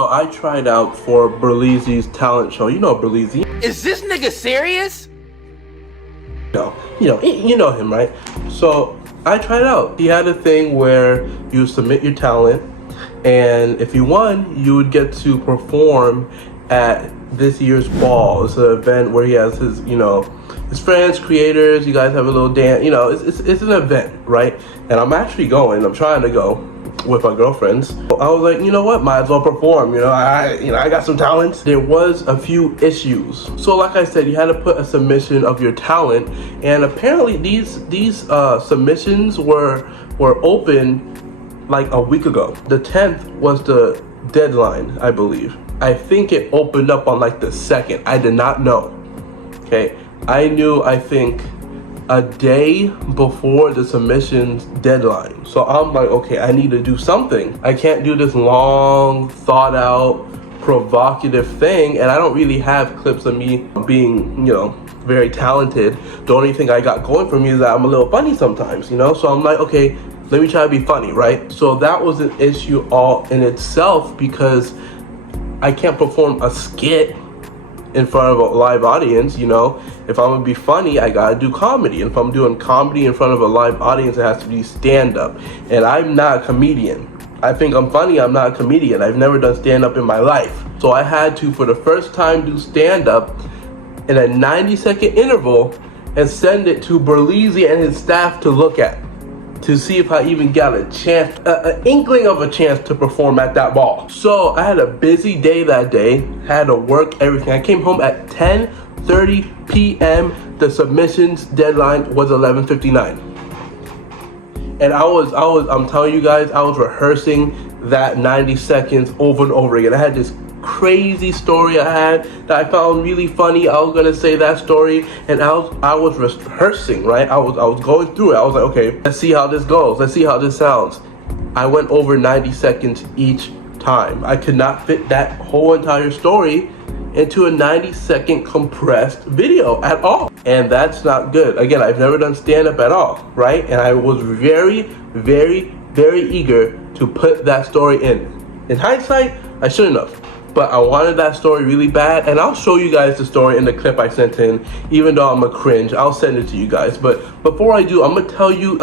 So I tried out for BERLEEZY'S talent show. You know BERLEEZY. Is this nigga serious? You know him, right? So I tried out. He had a thing where you submit your talent, and if you won, you would get to perform at this year's ball. It's an event where he has his, his friends, creators. You guys have a little dance. It's an event, right? And I'm actually going. I'm trying to go with my girlfriends. I was like, you know what? Might as well perform. I got some talents. There was a few issues. So like I said, you had to put a submission of your talent, and apparently these submissions were open like a week ago. The 10th was the deadline, I believe. I think it opened up on like the 2nd. I did not know. Okay, I knew, I think, a day before the submissions deadline. So I'm like, okay, I need to do something. I can't do this long, thought out, provocative thing, and I don't really have clips of me being, very talented. The only thing I got going for me is that I'm a little funny sometimes, So I'm like, okay, let me try to be funny, right? So that was an issue all in itself, because I can't perform a skit in front of a live audience. If I'm gonna be funny, I gotta do comedy. And if I'm doing comedy in front of a live audience, it has to be stand-up. And I'm not a comedian. I think I'm funny, I'm not a comedian. I've never done stand-up in my life. So I had to, for the first time, do stand-up in a 90-second interval and send it to BERLEEZY and his staff to look at, to see if I even got a chance, an inkling of a chance to perform at that ball. So I had a busy day that day, had to work everything. I came home at 10:30 p.m. The submissions deadline was 11:59. And I'm telling you guys, I was rehearsing that 90 seconds over and over again. I had this crazy story I had that I found really funny. I was gonna say that story, and I was rehearsing, right? I was going through it. I was like, okay, let's see how this goes. Let's see how this sounds. I went over 90 seconds each time. I could not fit that whole entire story into a 90-second compressed video at all. And that's not good. Again, I've never done stand-up at all, right? And I was very, very, very eager to put that story in. In hindsight, I shouldn't have. But I wanted that story really bad, and I'll show you guys the story in the clip I sent in. Even though I'm a cringe, I'll send it to you guys. But before I do, I'm gonna tell you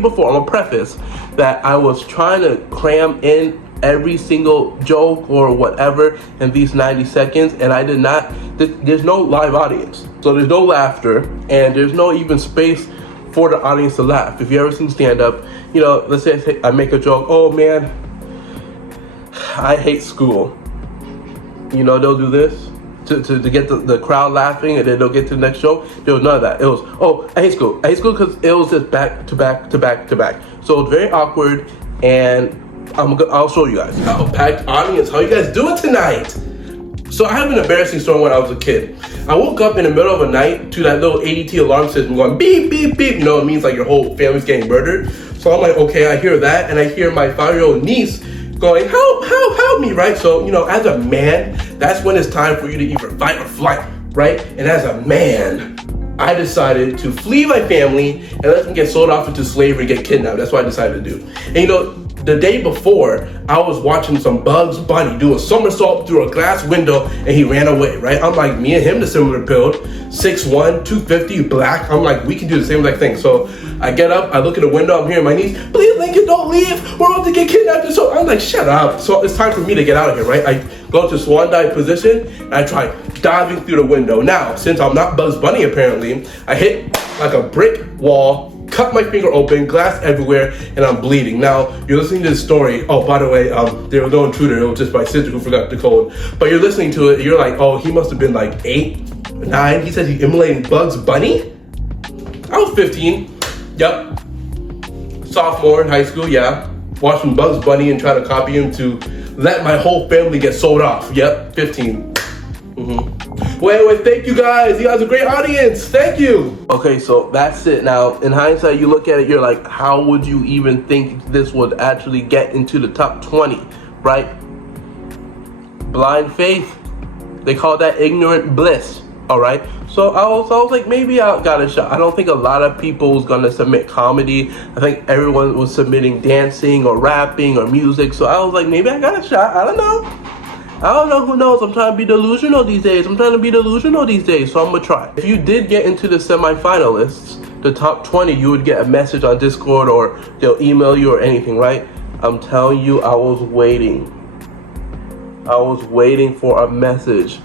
before, I'm gonna preface that I was trying to cram in every single joke or whatever in these 90 seconds, and I did not. There's no live audience, so there's no laughter, and there's no even space for the audience to laugh. If you ever seen stand-up, let's say I make a joke, oh man, I hate school. They'll do this to get the crowd laughing, and then they'll get to the next joke. There was none of that. It was, oh, I hate school. I hate school because it was just back to back to back to back. So it was very awkward, and I'll show you guys. Oh, packed audience, how you guys doing tonight? So I have an embarrassing story when I was a kid. I woke up in the middle of the night to that little ADT alarm system going beep, beep, beep. It means like your whole family's getting murdered. So I'm like, okay, I hear that, and I hear my 5-year-old niece going, help me, right? So, as a man, that's when it's time for you to either fight or flight, right? And as a man, I decided to flee my family and let them get sold off into slavery, get kidnapped. That's what I decided to do. And the day before, I was watching some Bugs Bunny do a somersault through a glass window, and he ran away, right? I'm like, me and him, the similar build, 6'1", 250, black. I'm like, we can do the same exact thing. So I get up, I look at the window, I'm hearing my niece, please Lincoln, don't leave. We're about to get kidnapped. So I'm like, shut up. So it's time for me to get out of here, right? I go to swan dive position, and I try diving through the window. Now, since I'm not Bugs Bunny apparently, I hit like a brick wall, cut my finger open, glass everywhere, and I'm bleeding. Now, you're listening to this story. Oh, by the way, there was no intruder. It was just my sister who forgot the code. But you're listening to it, you're like, oh, he must have been like 8, 9. He says he's emulating Bugs Bunny? I was 15. Yep. Sophomore in high school, yeah. Watching Bugs Bunny and try to copy him to let my whole family get sold off. Yep, 15. Wait, thank you guys. You guys are a great audience. Thank you. Okay, so that's it. Now, in hindsight, you look at it, you're like, how would you even think this would actually get into the top 20, right? Blind faith. They call that ignorant bliss, all right? So I was like, maybe I got a shot. I don't think a lot of people was gonna submit comedy. I think everyone was submitting dancing or rapping or music. So I was like, maybe I got a shot. I don't know. I don't know, who knows? I'm trying to be delusional these days. So I'm gonna try. If you did get into the semifinalists, the top 20, you would get a message on Discord or they'll email you or anything, right? I'm telling you, I was waiting for a message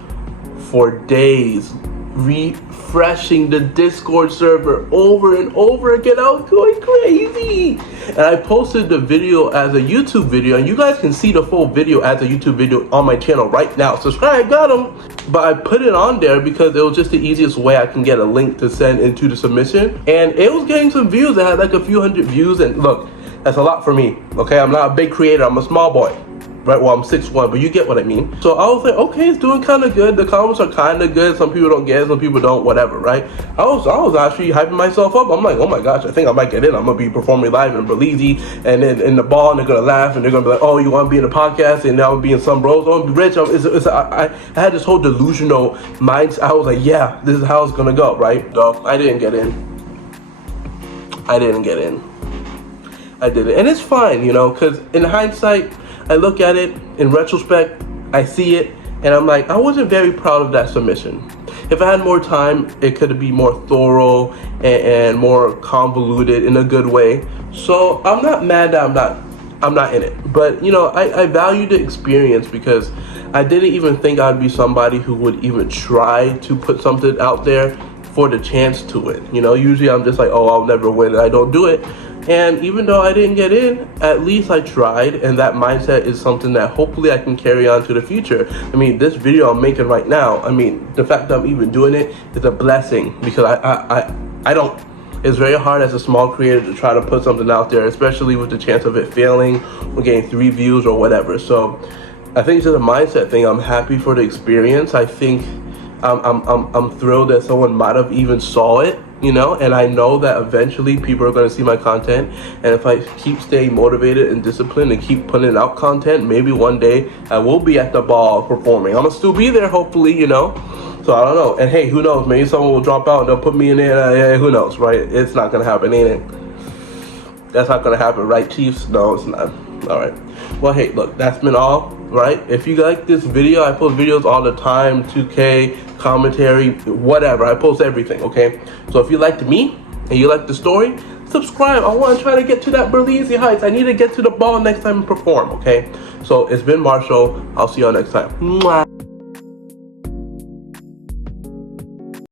for days, refreshing the Discord server over and over again. I was going crazy. And I posted the video as a YouTube video, and you guys can see the full video as a YouTube video on my channel right now. Subscribe, got them. But I put it on there because it was just the easiest way I can get a link to send into the submission. And it was getting some views. It had like a few hundred views, and look, that's a lot for me, okay? I'm not a big creator, I'm a small boy. Right, well, I'm 6'1", but you get what I mean. So I was like, okay, it's doing kind of good. The comments are kind of good. Some people don't get it, some people don't, whatever, right? I was actually hyping myself up. I'm like, oh my gosh, I think I might get in. I'm gonna be performing live in BERLEEZY'S, and then in the ball, and they're gonna laugh, and they're gonna be like, oh, you want to be in a podcast, and now I'm being some bros. I want to be rich. I had this whole delusional mindset. I was like, yeah, this is how it's gonna go, right? No, I didn't get in. I didn't, and it's fine, you know, because in hindsight, I look at it, in retrospect, I see it, and I'm like, I wasn't very proud of that submission. If I had more time, it could be more thorough and more convoluted in a good way. So I'm not mad that I'm not in it. But, you know, I value the experience because I didn't even think I'd be somebody who would even try to put something out there for the chance to win. You know, usually I'm just like, oh, I'll never win, and I don't do it. And even though I didn't get in, at least I tried, and that mindset is something that hopefully I can carry on to the future. I mean, this video I'm making right now, I mean, the fact that I'm even doing it is a blessing, because I don't, it's very hard as a small creator to try to put something out there, especially with the chance of it failing or getting 3 views or whatever. So I think it's just a mindset thing. I'm happy for the experience. I think I'm thrilled that someone might have even saw it, you know, and I know that eventually people are going to see my content, and if I keep staying motivated and disciplined and keep putting out content, maybe one day I will be at the ball performing. I'm gonna still be there, hopefully, you know. So I don't know, and hey, who knows, maybe someone will drop out and they'll put me in there. Who knows, right? It's not gonna happen, ain't it? That's not gonna happen, right, Chiefs? No, it's not. All right, well, hey, look, that's been all, right? If you like this video, I post videos all the time, 2K, commentary, whatever. I post everything, okay? So if you liked me and you like the story, subscribe. I want to try to get to that BERLEEZY heights. I need to get to the ball next time and perform, okay? So it's been Marshall. I'll see y'all next time. Mwah.